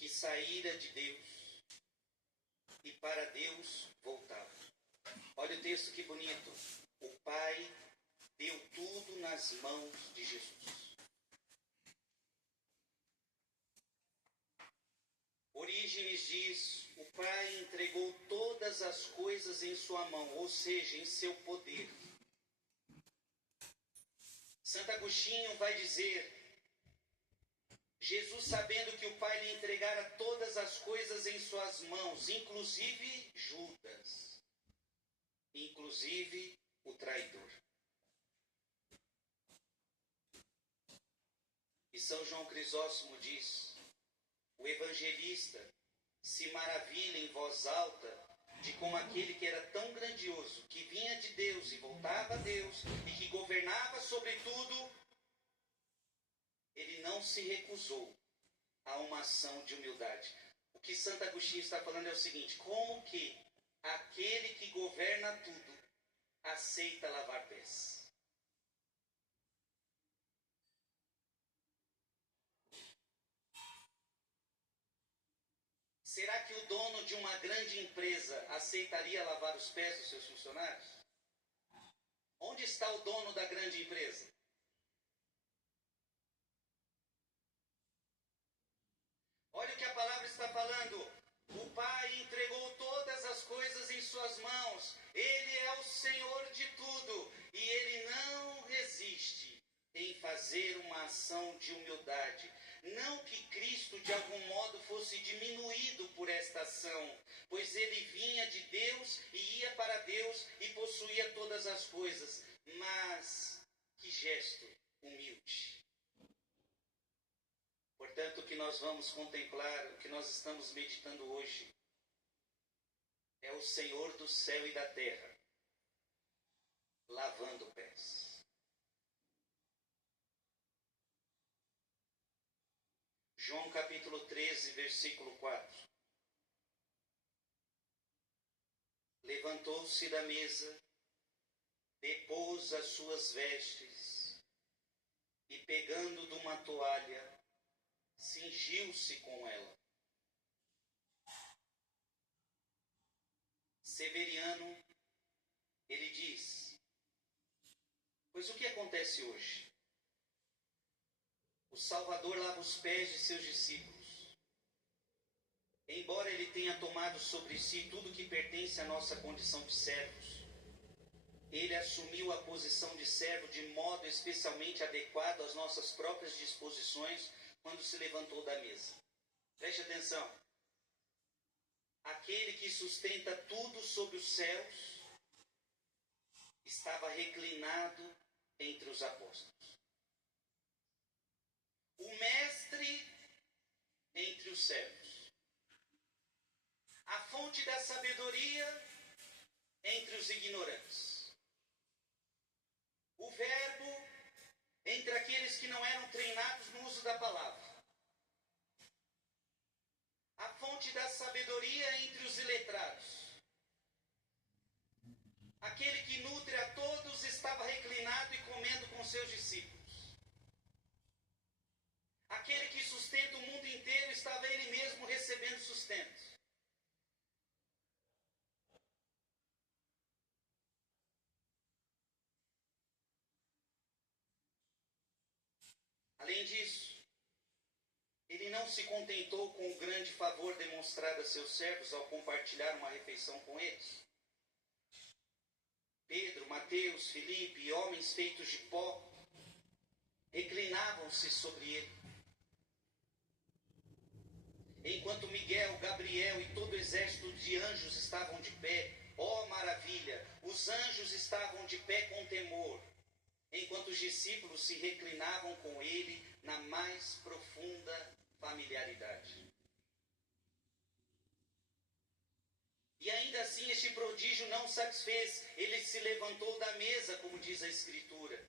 que saíra de Deus e para Deus voltava. Olha o texto que bonito. O Pai deu tudo nas mãos de Jesus. Orígenes diz: o Pai entregou todas as coisas em sua mão, ou seja, em seu poder. Santo Agostinho vai dizer: Jesus, sabendo que o Pai lhe entregara todas as coisas em suas mãos, inclusive Judas, inclusive o traidor. E São João Crisóstomo diz: o evangelista se maravilha em voz alta de como aquele que era tão grandioso, que vinha de Deus e voltava a Deus, e que governava sobre tudo, ele não se recusou a uma ação de humildade. O que Santo Agostinho está falando é o seguinte: como que aquele que governa tudo aceita lavar pés? Será que o dono de uma grande empresa aceitaria lavar os pés dos seus funcionários? Onde está o dono da grande empresa? Olha o que a palavra está falando. O Pai entregou todas as coisas em suas mãos. Ele é o Senhor de tudo. E Ele não resiste em fazer uma ação de humildade. Não que Cristo de algum modo fosse diminuído por esta ação, pois Ele vinha de Deus e ia para Deus e possuía todas as coisas. Mas que gesto humilde. Portanto, o que nós vamos contemplar, o que nós estamos meditando hoje, é o Senhor do céu e da terra, lavando pés. João capítulo 13, versículo 4. Levantou-se da mesa, depôs as suas vestes, e pegando de uma toalha, cingiu-se com ela. Severiano, ele diz: pois o que acontece hoje? O Salvador lava os pés de seus discípulos. Embora ele tenha tomado sobre si tudo que pertence à nossa condição de servos, ele assumiu a posição de servo de modo especialmente adequado às nossas próprias disposições quando se levantou da mesa. Preste atenção. Aquele que sustenta tudo sobre os céus estava reclinado entre os apóstolos. O mestre entre os servos. A fonte da sabedoria entre os ignorantes. O verbo entre aqueles que não eram treinados no uso da palavra. A fonte da sabedoria entre os iletrados. Aquele que nutre a todos estava reclinado e comendo com seus discípulos. Aquele que sustenta o mundo inteiro estava ele mesmo recebendo sustento. Além disso, ele não se contentou com o grande favor demonstrado a seus servos ao compartilhar uma refeição com eles. Pedro, Mateus, Filipe e homens feitos de pó reclinavam-se sobre ele. Enquanto Miguel, Gabriel e todo o exército de anjos estavam de pé, ó maravilha, os anjos estavam de pé com temor, enquanto os discípulos se reclinavam com ele na mais profunda familiaridade. E ainda assim este prodígio não satisfez, ele se levantou da mesa, como diz a Escritura.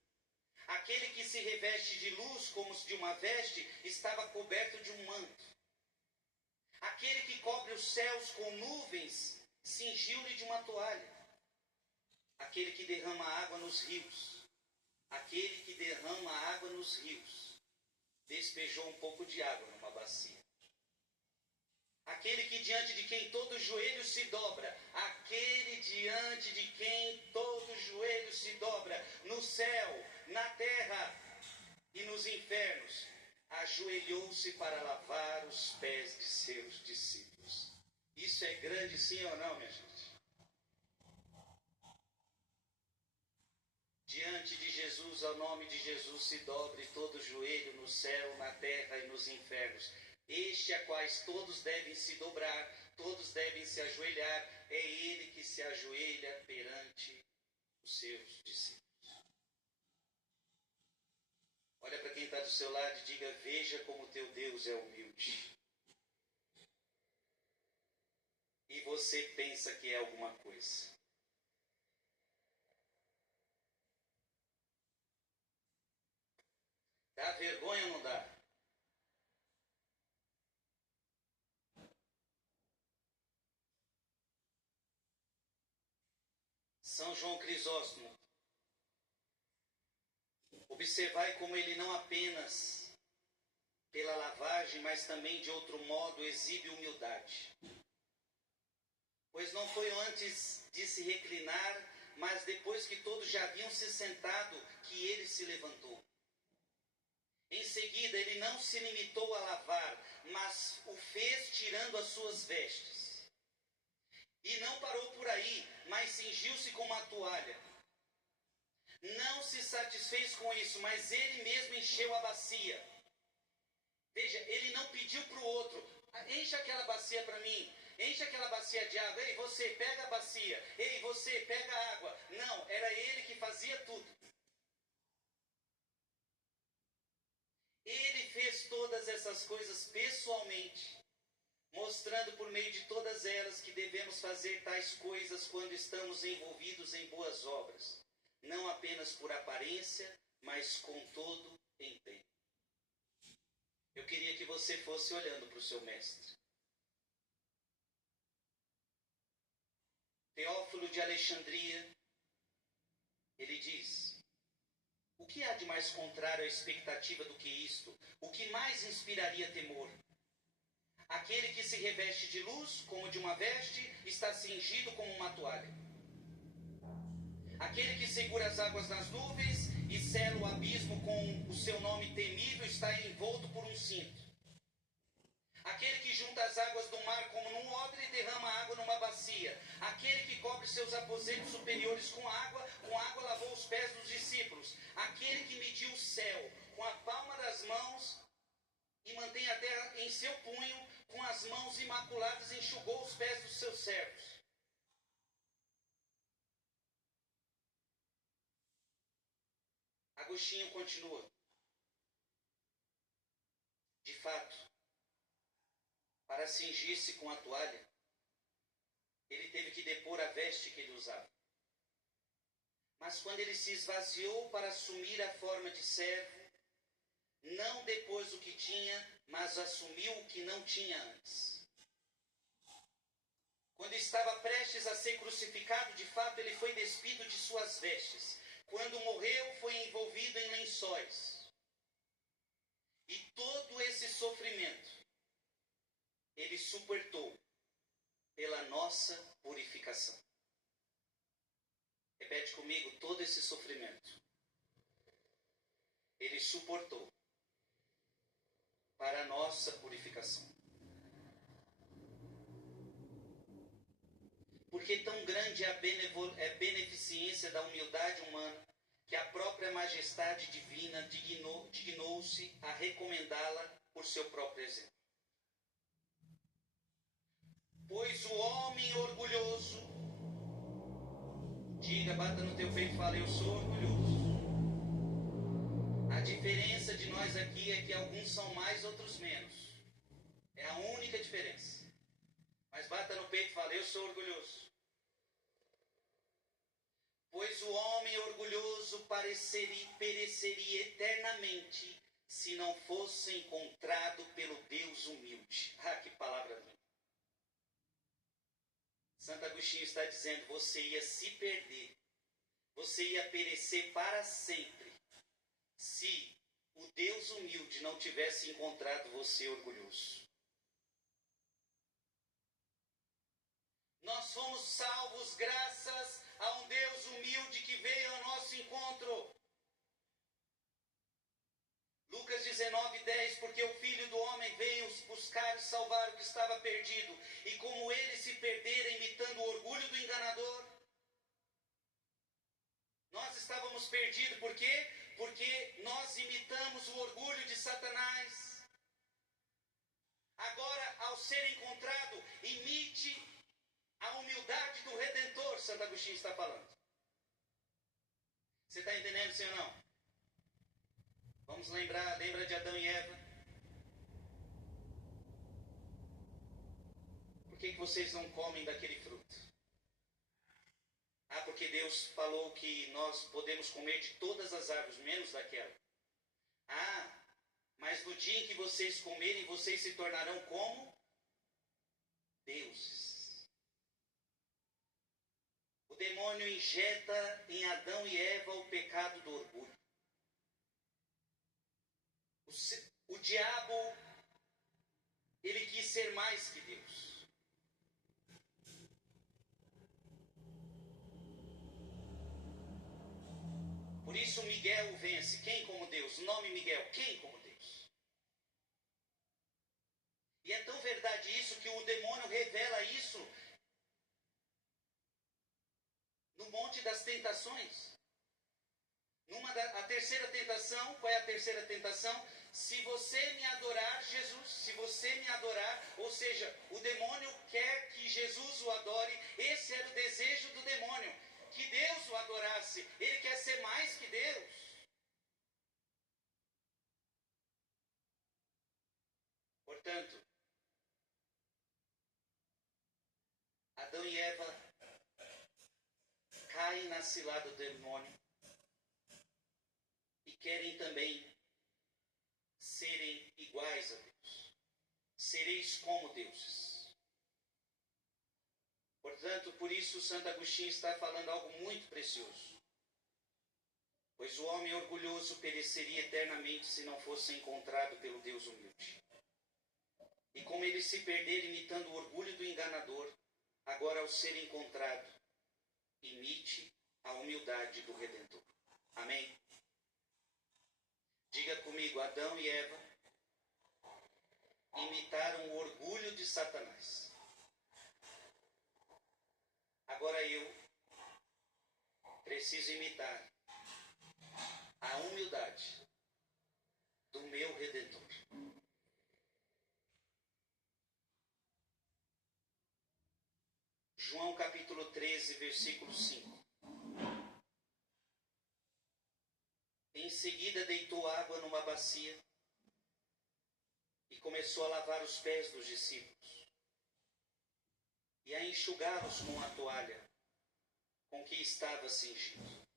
Aquele que se reveste de luz como de uma veste, estava coberto de um manto. Aquele que cobre os céus com nuvens, cingiu-lhe de uma toalha. Aquele que derrama água nos rios, aquele que derrama água nos rios, despejou um pouco de água numa bacia. diante de quem todo joelho se dobra, aquele diante de quem todo joelho se dobra, no céu, na terra e nos infernos, ajoelhou-se para lavar os pés de seus discípulos. Isso é grande, sim ou não, minha gente? Diante de Jesus, ao nome de Jesus, se dobre todo joelho no céu, na terra e nos infernos. Este a quais todos devem se dobrar, todos devem se ajoelhar, é ele que se ajoelha perante os seus discípulos. Olha para quem está do seu lado e diga: veja como teu Deus é humilde. E você pensa que é alguma coisa. Dá vergonha ou não dá? São João Crisóstomo. Observai como ele não apenas pela lavagem, mas também de outro modo exibe humildade. Pois não foi antes de se reclinar, mas depois que todos já haviam se sentado, que ele se levantou. Em seguida, ele não se limitou a lavar, mas o fez tirando as suas vestes. E não parou por aí, mas cingiu-se com uma toalha. Não se satisfez com isso, mas ele mesmo encheu a bacia. Veja, ele não pediu para o outro: enche aquela bacia para mim, enche aquela bacia de água. Ei, você, pega a bacia. Ei, você, pega a água. Não, era ele que fazia tudo. Ele fez todas essas coisas pessoalmente, mostrando por meio de todas elas que devemos fazer tais coisas quando estamos envolvidos em boas obras, não apenas por aparência, mas com todo empenho. Eu queria que você fosse olhando para o seu mestre. Teófilo de Alexandria, ele diz: o que há de mais contrário à expectativa do que isto? O que mais inspiraria temor? Aquele que se reveste de luz, como de uma veste, está cingido como uma toalha. Aquele que segura as águas nas nuvens e sela o abismo com o seu nome temível está envolto por um cinto. Aquele que junta as águas do mar como num odre e derrama água numa bacia. Aquele que cobre seus aposentos superiores com água lavou os pés dos discípulos. Aquele que mediu o céu com a palma das mãos e mantém a terra em seu punho, com as mãos imaculadas enxugou os pés dos seus servos. Agostinho continua: de fato, para cingir-se com a toalha, ele teve que depor a veste que ele usava. Mas quando ele se esvaziou para assumir a forma de servo, não depôs o que tinha, mas assumiu o que não tinha antes. Quando estava prestes a ser crucificado, de fato, ele foi despido de suas vestes. Quando morreu, foi envolvido em lençóis. E todo esse sofrimento ele suportou pela nossa purificação. Repete comigo: todo esse sofrimento ele suportou para a nossa purificação. Porque tão grande é a beneficência da humildade humana, que a própria majestade divina dignou-se a recomendá-la por seu próprio exemplo. Pois o homem orgulhoso, diga, bata no teu peito e fala: eu sou orgulhoso. A diferença de nós aqui é que alguns são mais, outros menos. É a única diferença. Mas bata no peito e fala: eu sou orgulhoso. Pois o homem orgulhoso pereceria eternamente se não fosse encontrado pelo Deus humilde. Ah, que palavra linda. Santo Agostinho está dizendo: você ia se perder, você ia perecer para sempre, se o Deus humilde não tivesse encontrado você orgulhoso. Nós fomos salvos graças a um Deus humilde que veio ao nosso encontro. Lucas 19:10, porque o Filho do Homem veio buscar e salvar o que estava perdido. E como ele se perdera imitando o orgulho do enganador. Nós estávamos perdidos, por quê? Porque nós imitamos o orgulho de Satanás. Agora, ao ser encontrado, imite a humildade do Redentor, Santo Agostinho está falando. Você está entendendo, sim ou não? Vamos lembra de Adão e Eva? Por que vocês não comem daquele fruto? Ah, porque Deus falou que nós podemos comer de todas as árvores, menos daquela. Ah, mas no dia em que vocês comerem, vocês se tornarão como deuses. O demônio injeta em Adão e Eva o pecado do orgulho. O diabo, ele quis ser mais que Deus. Por isso Miguel o vence. Quem como Deus? O nome Miguel. Quem como Deus? E é tão verdade isso que o demônio revela isso no Monte das Tentações. A terceira tentação, qual é a terceira tentação? Se você me adorar, Jesus, se você me adorar, ou seja, o demônio quer que Jesus o adore, esse era o desejo do demônio, que Deus o adorasse, ele quer ser mais que Deus. Portanto, Adão e Eva caem na cilada do demônio e querem também serem iguais a Deus. Sereis como deuses. Portanto, por isso Santo Agostinho está falando algo muito precioso. Pois o homem orgulhoso pereceria eternamente se não fosse encontrado pelo Deus humilde. E como ele se perder imitando o orgulho do enganador, agora ao ser encontrado, imite a humildade do Redentor. Amém? Diga comigo, Adão e Eva imitaram o orgulho de Satanás. Agora eu preciso imitar a humildade do meu Redentor. João capítulo 13, versículo 5. Em seguida deitou água numa bacia e começou a lavar os pés dos discípulos e a enxugá-los com a toalha com que estava cingido.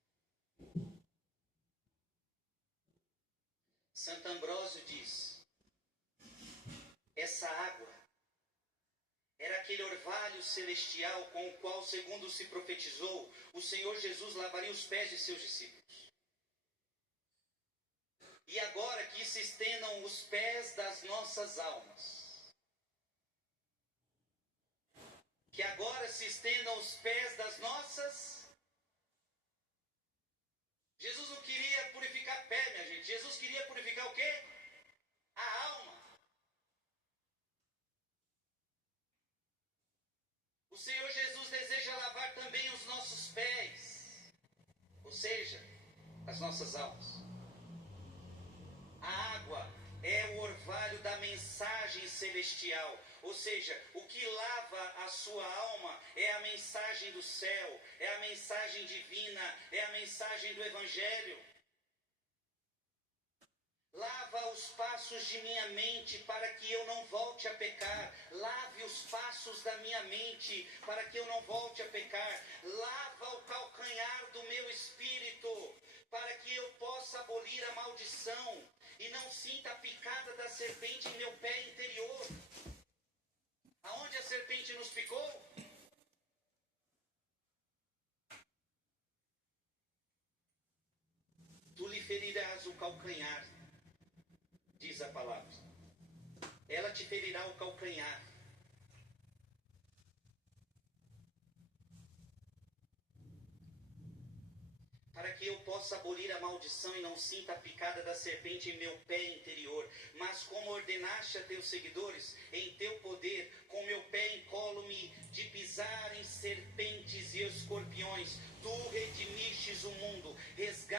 Santo Ambrósio diz: essa água era aquele orvalho celestial com o qual, segundo se profetizou, o Senhor Jesus lavaria os pés de seus discípulos. E agora que se estendam os pés das nossas almas. Que agora se estendam os pés das nossas. Jesus não queria purificar pé, minha gente. Jesus queria purificar o quê? A alma. O Senhor Jesus deseja lavar também os nossos pés. Ou seja, as nossas almas. A água é o orvalho da mensagem celestial, ou seja, o que lava a sua alma é a mensagem do céu, é a mensagem divina, é a mensagem do Evangelho. Lava os passos de minha mente para que eu não volte a pecar. Lave os passos da minha mente para que eu não volte a pecar. Lava o calcanhar do meu espírito para que eu possa abolir a maldição e não sinta a picada da serpente em meu pé interior. Aonde a serpente nos picou? Tu lhe ferirás o calcanhar, diz a palavra. Ela te ferirá o calcanhar. para que eu possa abolir a maldição e não sinta a picada da serpente em meu pé interior. Mas como ordenaste a teus seguidores, em teu poder, com meu pé incólume